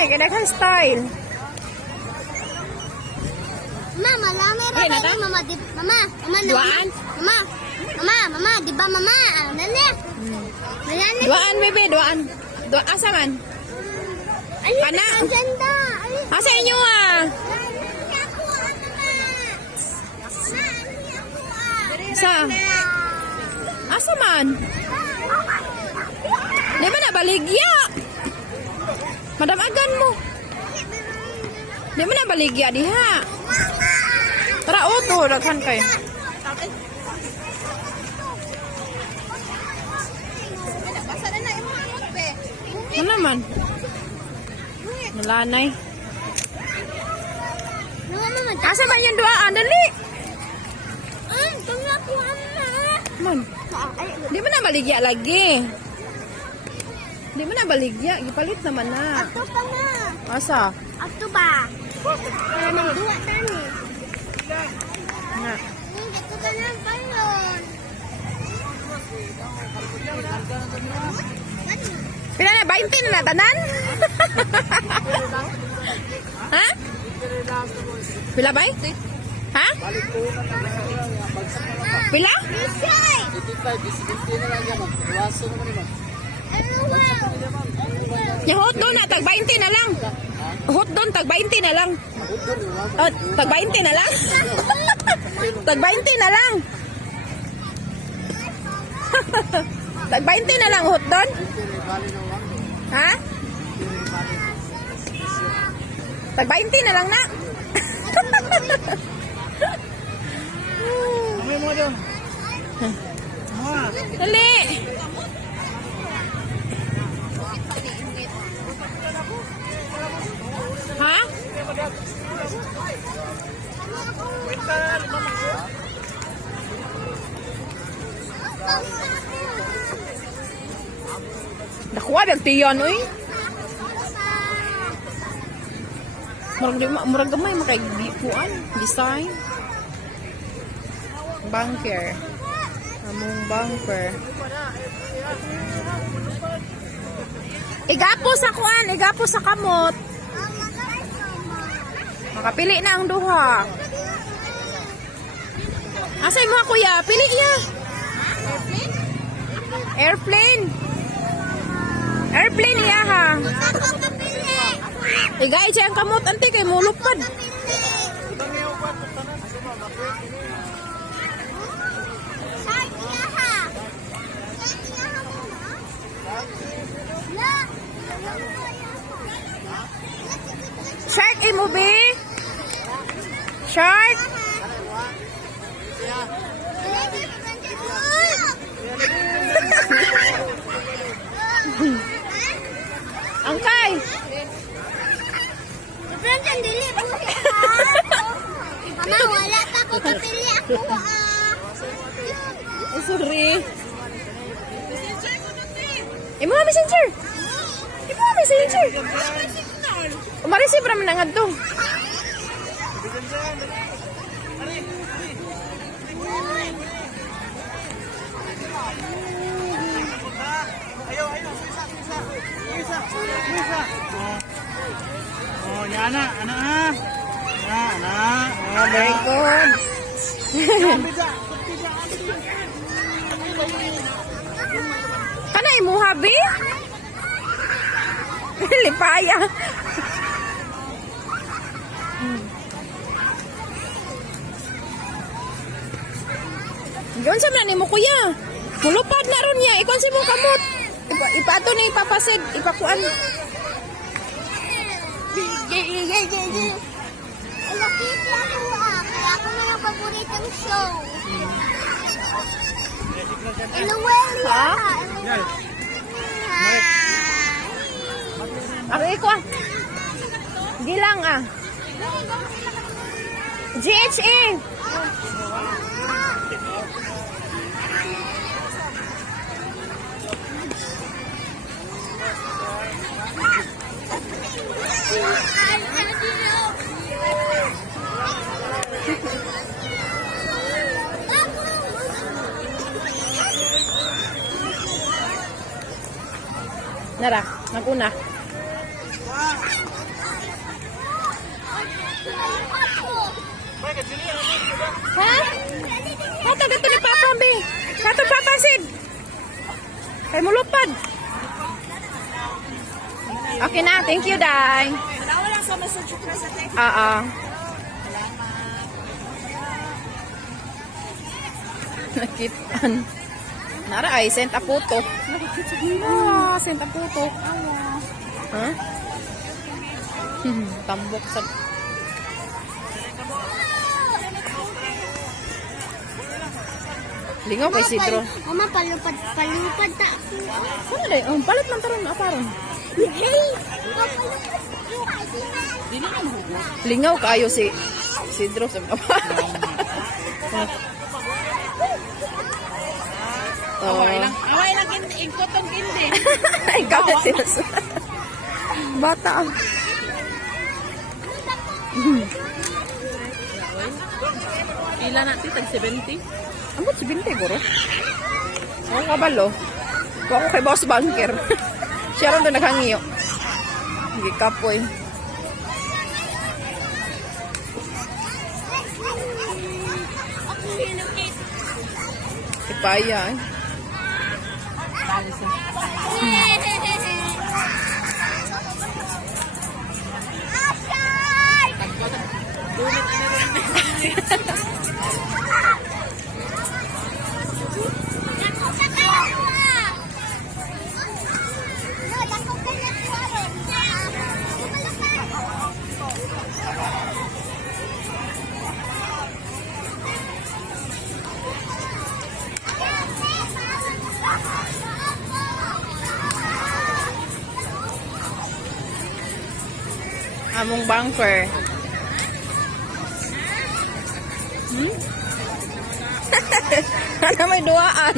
Nay, kadaghan style. Mama, lami ra kayo, mama, Duaan? Mama, di ba mama? Nani? Nani? Duaan, bebe, duaan. Asa man? Ana? Ganda. Asa inyo ah? Sa? Asa man? Di ba nabaligya? Madamagan mo. Di ba nabaligya diha? Tara, oto, daghan kayo. Ano naman? Nalanay. Asa man yung duaan? Dali! Man, di mo na baligya lagi. Di mo na baligya. Gipalit naman na. Ato pa na. Asa? Ato ba? Nang duwa tani. Na. Ito ka na balon. Pila na? 20 na tanan? Ha? Pila ba? Ha? Pila? Ya hot doon na, tag 20 na lang. Hot doon, tag 20 na lang. Oh, tag 20 na lang? Tag 20 na lang. Tag 20 na lang hot doon? Ha? Tag 20 na lang na. Dali. Ha? Nakuha bang tiyan, uy. Murag gamay makaibuan design. Bunker. Among bunker. Igapo sa kuan, igapo sa kamot. Makapili na ang duha. Asay mo kuya, pili ya. Airplane. Airplane ya ha. Igay siya ang kamot, ante kay mulupad. Shark movie. Shark. Angkay. Mama, wala pa ko kapili ako. Sorry. Imo ha messenger. Imo ha messenger. Umarisip ra man nga to. Oh, yana, anak. Oh, very good. Kana imo habi? Lipaya. Gawin sa man nimo kuya. Mulupad na ron niya. Ikon sa mo kamot. Ipato ni ipapasid. Ipakuan. Lapit lang ako kaya ako na yung paboritong show. Iluwelia. Ako ikon. Gilang ah. GHA. Nara, naguna. Ha? Kato dito ni Papa, be. Kato Papa, Sid. Kay mulupad. Okay na, thank you, Day. Wala sa message ko sa text. Oo. Nakitaan. Nara ay, sent a puto. Ah, sent a puto. Ha? Tambok sa... Lingaw kay Sidro. Mama, palupad ta ako. Ano na yun? Palit lang taron, aparon. Hey! Lingaw kayo si Sidro sa mga. Away lang ingkotong kindi. Ikaw na sila. Bata. Ila na titag 70. Ambot si Binte, guro. Ako kabalo. Ako kay Boss Banker. Siya rin doon naghangiyo. Hindi kapoy. Ipaya eh. Among bunker. Ano may duaan?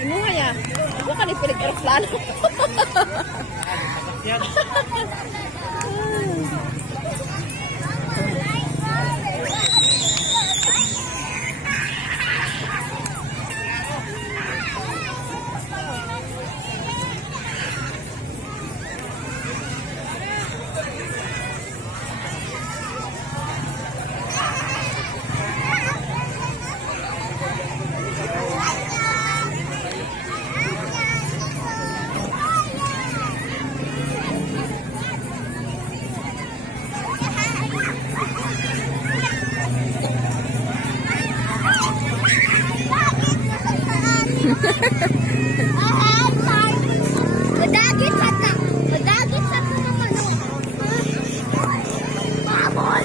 Ano nga yan? Ako ka nipilig aeroplano. Yan. Madagit sa ta. Madagit sa ta naman. Babol.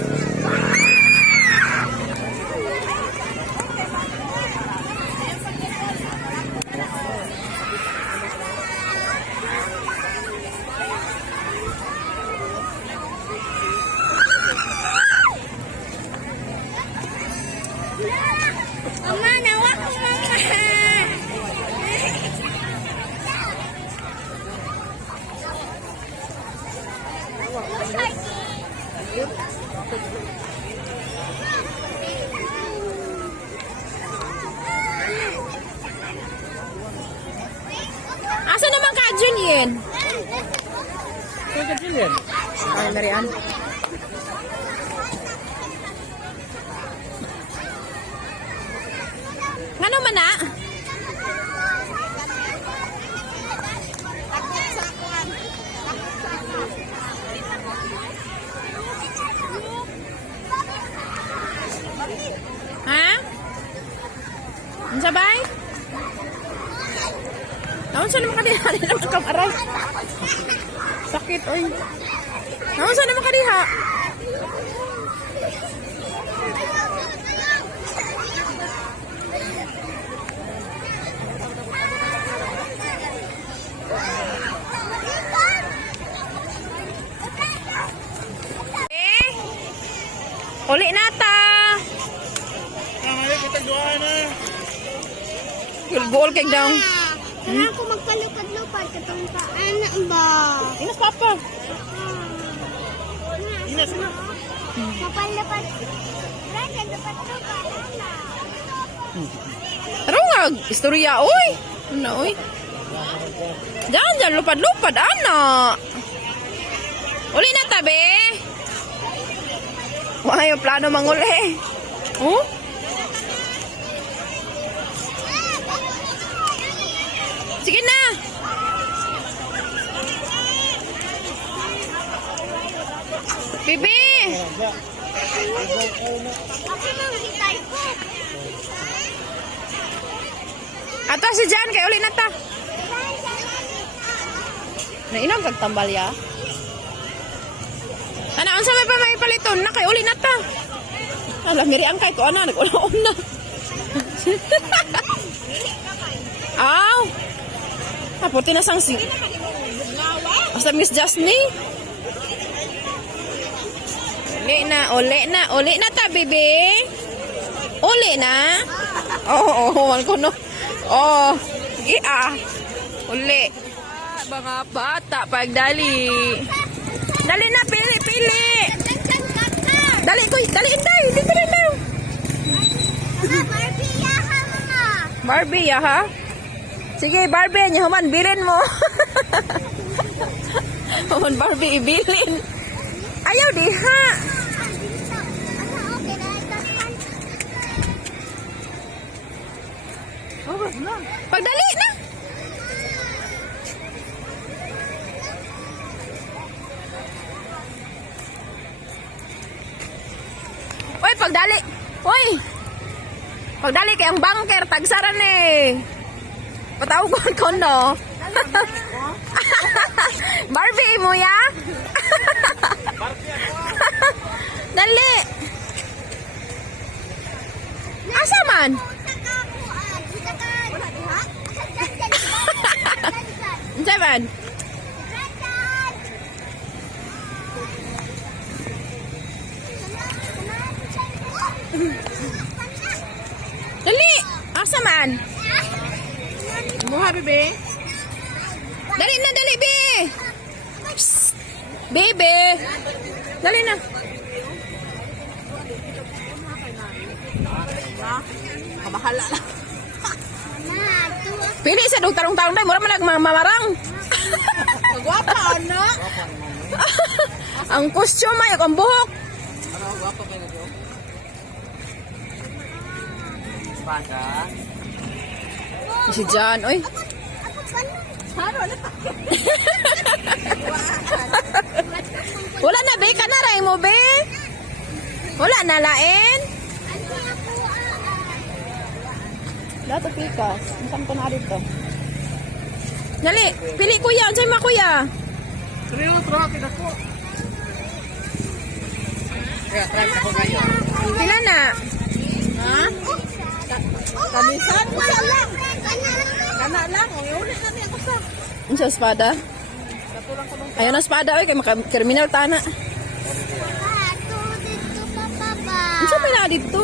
Mama, nawa ko mama. Asa naman ka, Junien? Kaya Julian. Ay, Marian. Ano man na? Ha? Ang sabay? Naon sa naman kadiha? Di naman kamaray. Sakit, oy. Naon sa naman kadiha? Goal kay daw. Kailangan ko magpalupad-lupad katong kaan ba? Inas papa. Inas na. Kapalupad. Rasa lupad-lupad. Rungag, istorya oy. Ano oy? Diyan, lupad-lupad ana. Uli na tabi. Wala yung plano manguli. Oh? Sige na. Bibi. Ako nang hitay ko. Ato si Jan kay uli na ta. Nainom kag tambal ya. Ana unsa may pa may paliton na kay uli na ta. Ala miri ang kay ko ana nag-una. Aw. Kaputi na sang si. Basta Miss Jasny. Uli na ta, bebe. Uli na. Oo, man ko no. Oh, uli. Mga bata, pagdali. Dali na, pili. Dali, inday. Dito rin na. Barbie ya ha, mama. Barbie, ya ha? Sige, Barbie, niya human, bilin mo. Human, Barbie, ibilin. Ayaw, di ha. Pagdali na. Uy, pagdali. Uy. Pagdali kay ang bunker, tagsaran eh. Patawag ko no. Barbie mo ya? Dali. Asa man? Seven. Dali. Asa man? Muha, bebe. Dali na, dali, be. Psst. Bebe. Dali na. Kabahala na. Pili sa tarong-tarong tayo. Mura man nagmamarang. Magwapa, ano? Ang costume ay ang buhok. Ano, gwapa kayo na diyo? Baka? Si John, oy. Wala na, be. Kanaray mo, be. Wala na, lain. Dato pikas. Ang ko na dito. Dali, pili kuya. Diyan ma kuya. Sino mo trabaho kita ko? Kaya, try ko kayo. Pila na. Ha? Kamisan? Wala lang. Kana lang. Ulit na niya ko sa. Ano sa espada? Ayaw na espada, oy. Kaya kriminal tana. Ano sa pila dito?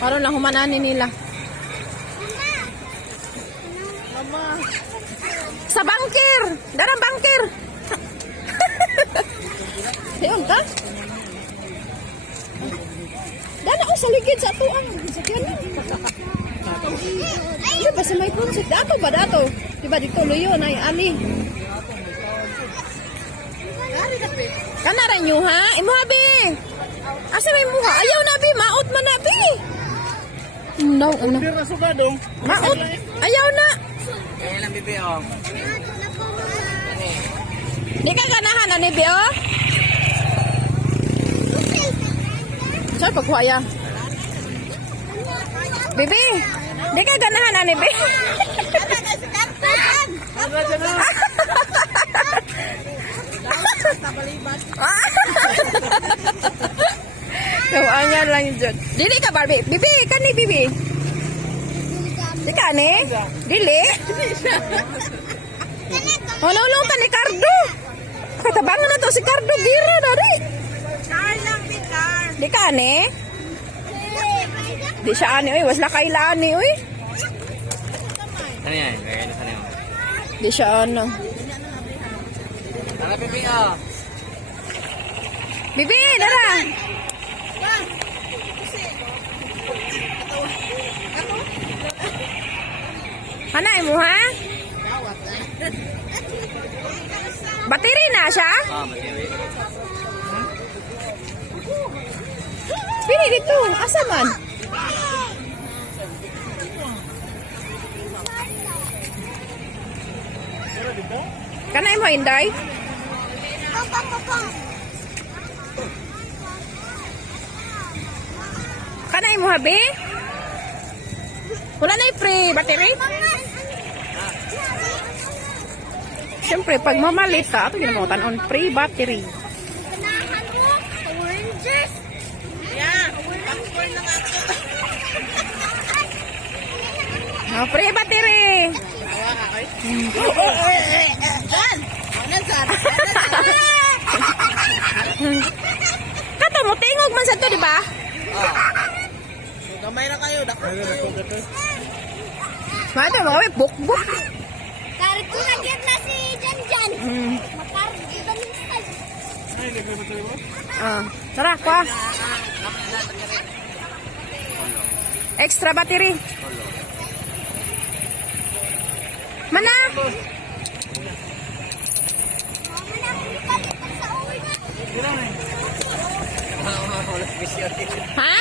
Karon lang humanani nila. Mama. Sa bangkir! Darang bangkir! Ayun ka? Dana ko sa ligid sa tuang. Sa kyan. Diba sa may punsit? Dato ba dato? Diba dito luyo na yung ali? Kanaran nyo ha? Imo habi! Asa may muha? Ayaw na bi! Maot man na bi! No, ano? Hindi na sugado. Maot! Ayaw na! Kaya lang, bebe, oh. Di ka ganahan ani bi oh? Saan pagkuhaya? Bibi! Di ka ganahan ani bi? Kawangan lang yun. Dili ka Barbie. Bibi, kani Bibi. Di ka ni? Dili? Hulong ta ni Cardo. Katabangan na to si Cardo. Gira dari. Car lang, di car. Di ka ni? Di siya ani, uy. Wasla kaila ani, uy. Ano yan? Kaya ano sa'yo? Di siya ano. Tara, Pipi, oh. Bibi, dara. Hanay mo, ha? Battery na siya? Ah, matiri. Pili dito. Asa man? Kanay mo, Inday? Kanay mo, habi? Wala na yung battery? Siyempre, pag mamalit ka, ito ginamautan on free battery. Ganahan mo, oranges. Yeah, popcorn na nga ako. Oh, free battery. Jan! Ano Jan? Kato mo, tingog man sa to, di ba? Gamay na kayo. Dako kayo. Mata mo kami, buk-buk. Karit ko na get na si Jan. Makarit dito minsan. Tara, kuha. Extra battery. Mana? Mama na ako nakalipat sa uwi na. Ha?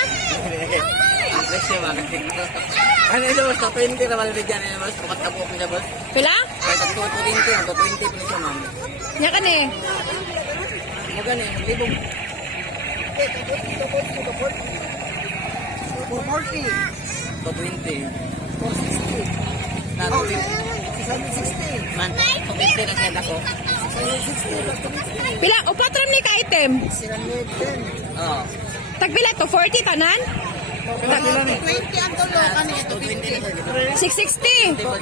Presyo, bakit dito? Ano ito, boss? 20 na malapit dyan, boss. Pakat ka po niya, boss. Pila? Kahit ang 20 presyo, ma'am. Nya ka ni. Ano gani? Libong. 220. 460. Na, 260. Man, 220 na send ako. Pila? O patron ni ka item? Oo. Tagpila to? 40 tanan? 20 ang tulo. Kani ito. 220 na send ako. 660. Hindi ba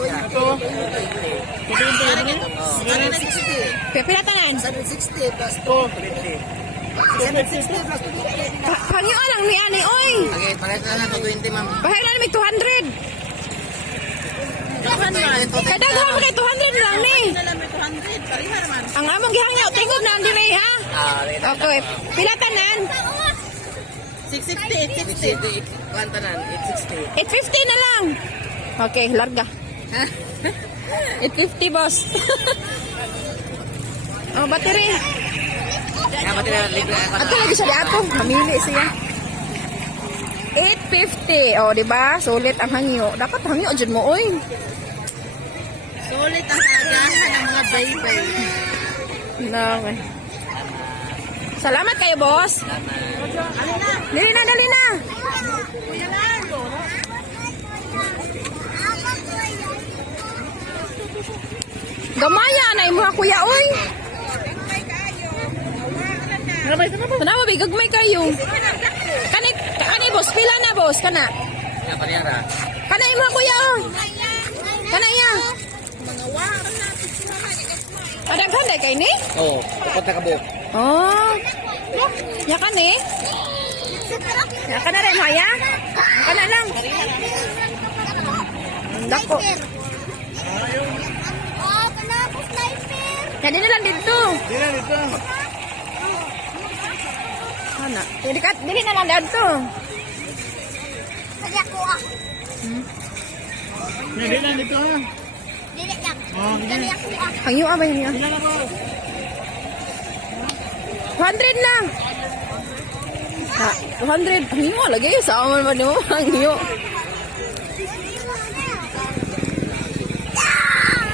siya? Pila tanan? 760 plus 220. 760 plus 220. Hangyo lang ni ani, oy. Okay, pares na lang 220, ma'am. Bahay na may 200. Kadaghan mo kay 200 lang ni. Nalang may 200. Pariha naman. Ang among gihangyo, tingog na ang dire ha. Okay. Pila tanan? 660, 860. 860. Kwanta na, 860. 850 na lang. Okay, larga. 850, boss. Oh, battery. Kaya pati na libre ako. Ato lagi siya di ako. Mamili siya. 850. Oh, di ba? Sulit ang hangyo. Dapat hangyo jud mo, oy. Sulit ang kaagahan ng mga baby. Naman. Salamat kayo, boss. Dali na, dali na. Gamaya na yung mga kuya, oy. Tanawa, bigagmay kayo. Kani, boss. Pila na, boss. Kana. Kaya pati yan ra. Kana yung mga kuya, oh. Kana iya. Adang kanday kay ni? Oo, kapot na kabuok. Oh. Ya kan ni? Ya kan na rin, Maya? Kana lang. Dako. Oh, panapos sniper. Kaya na lang dito. Ana. Dili na lang dito. Kasi ako ah. Dili lang. Dili ako ah. Hangyo abay niya. 200 lang. Ha, 200. Hangyo lagi sa aman man mo. Hangyo.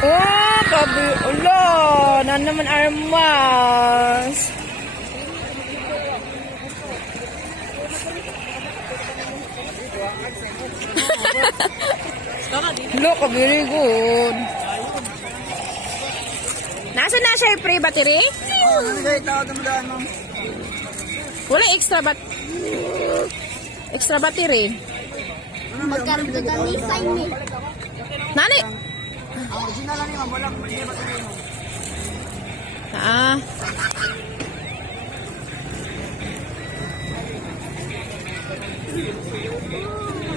Oh, kabi. Ulo. Na naman armas. Look, very good. Nasa na siya yung free battery? Wala extra battery. Magkaroon ka ng sign eh. Nani? Ah.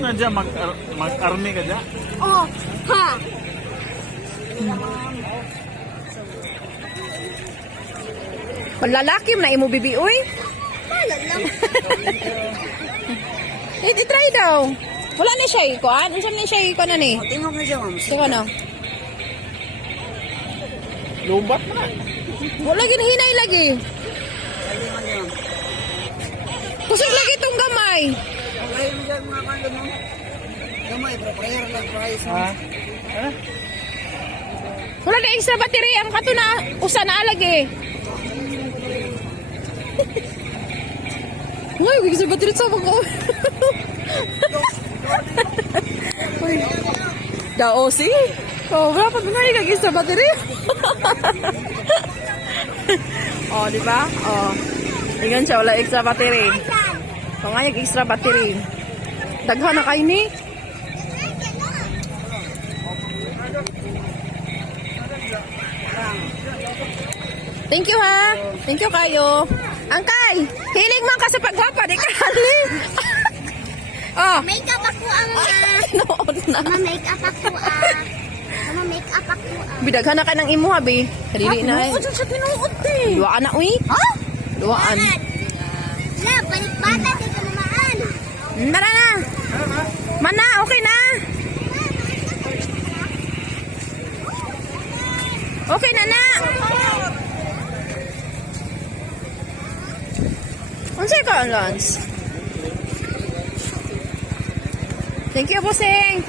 na dyan, mag-army ka dyan. Oh, ha. Lalaki mo na imo bibi, uy. Wala lang. I-try daw. Wala na siya ikuan. Ano na siya ikuan na ni? Tingnan mo siya, ma'am. Sige na. Lumbat na. Wala ginhinay lagi. Kusog lagi itong gamay. Okay, mo dyan mga kando mo. Gamay, prayer lang, prayer. Ha? Ha? Wala na extra battery. Ang kato na usa na alagi. Ngay, extra battery sa mga. Uy. Dao si. Oh, berapa ngay kag extra battery? Oh, di ba? Oh. Ingan siya wala extra battery. Pangayag extra battery. Daghan na kayo ni. Thank you ha. Thank you kayo. Angkay, hilig man ka sa paghapa, di ka hali. Oh, Makeup ako ang noon na. ma-makeup ako ma-makeup ako Bidaghan na ka ng imo habi. Kadili na. Oo, siya tinuod eh. Duaan na uy. Ha? Duaan. La, balik bata di ka namaan. Tara na. Mana, okay na. Okay na na. Unsay ka ang lunch? Thank you, bossing.